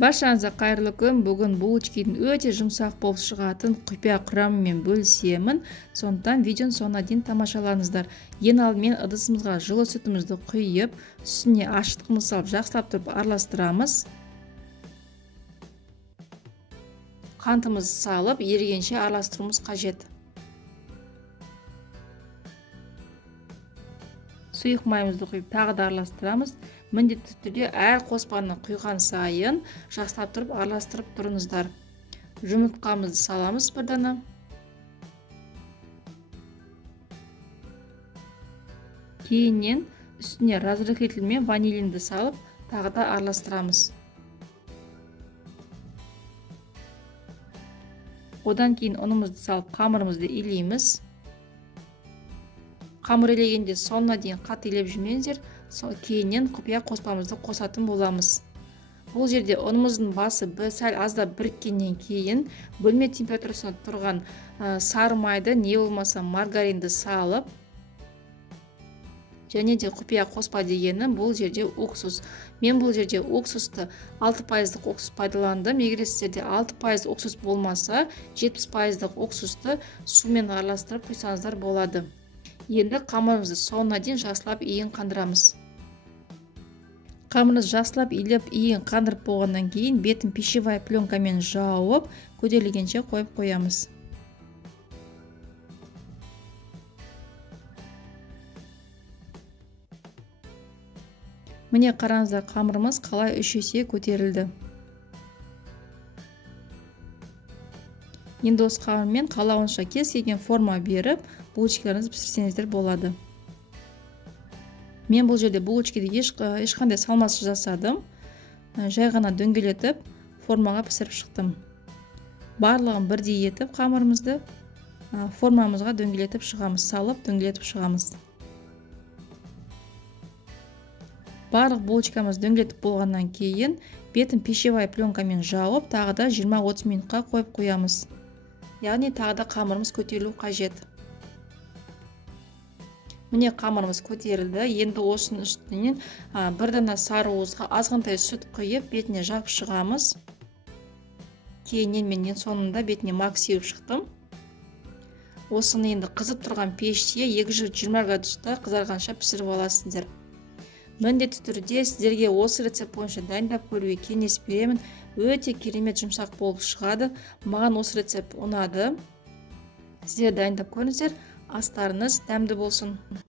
Баршаңызға қайырлы күн. Бүгін булочканың өте жұмсақ болып шығатын құпия құрамымен бөлісемін. Сондықтан видеоны соңына дейін тамашалаңыздар. Ең алдымен ыдысымызға жылы сүтімізді құйып, үстіне ашытқымыз салып, жақсылап тұрып араластырамыз. Қантымызды салып, ерігенше араластыруымыз қажет. Сұйық майымызды құйып, тағы да араластырамыз. Міндетті түрде әр қоспаны құйған сайын жақсылап тұрып араластырып тұрыңыздар. Жұмыртқамызды саламыз бір дана. Кейіннен үстіне разрыхлитель мен ванилинді салып, тағы да араластырамыз. Одан кейін ұнымызды салып, қамырымызды илейміз. Қамыр илегенде соңына дейін қатты илеп жүрмеңіздер, кейіннен құпия қоспамызды қосатын боламыз. Бұл жерде ұнымыздың басы сәл аздап біріккеннен кейін бөлме температурасында тұрған сары майды не болмаса маргаринді салып, және де құпия қоспа дегені бұл жерде уксус. Мен бұл жерде уксусты 6%-лық уксус пайдаландым. Егер сіздерде 6% уксус болмаса, 70%-лық уксусты сумен араластырып құйсаңыздар болады. Енді қамырымызды соңына дейін жақсылап иін қандырамыз. Қамырымыз жақсылап илеп иін қандырып болғаннан кейін бетін пищевая пленкамен жауып, көтерілгенше қойып қоямыз. Міне қараңыздар, қамырымыз қалай 3 есе көтерілді. Енді осы қамырмен қалауынша кез келген форма беріп, булочкаларыңызды пісірсеңіздер болады. Мен бұл жерде булочканы ешқандай салмасыз жасадым. Жай ғана дөңгелетіп, формаға пісіріп шықтым. Барлығын бірдей етіп, қамырымызды формамызға дөңгелетіп шығамыз, салып дөңгелетіп шығамыз. Барлық булочкамыз дөңгелетіп болғаннан кейін бетін пищевая пленкамен жауып, тағы да 20-30 минутқа қойып қоямыз. Яғни тағы да қамырымыз көтерілу қажет. Міне қамырымыз көтерілді. Енді осының үстінен бір дана сары уызға азғантай сүт құйып, бетіне жағып шығамыз. Кейіннен мен соңында бетіне мак сеуіп шықтым. Осыны енді қызып тұрған пеште 220 градуста қызарғанша пісіріп аласыздар. Міндетті түрде сіздерге осы рецепт бойынша дайындап көруге кеңес беремін. Өте керемет жұмсақ болып шығады. Маған осы рецепт ұнады. Сіздер дайындап көріңіздер. Астарыңыз дәмді болсын.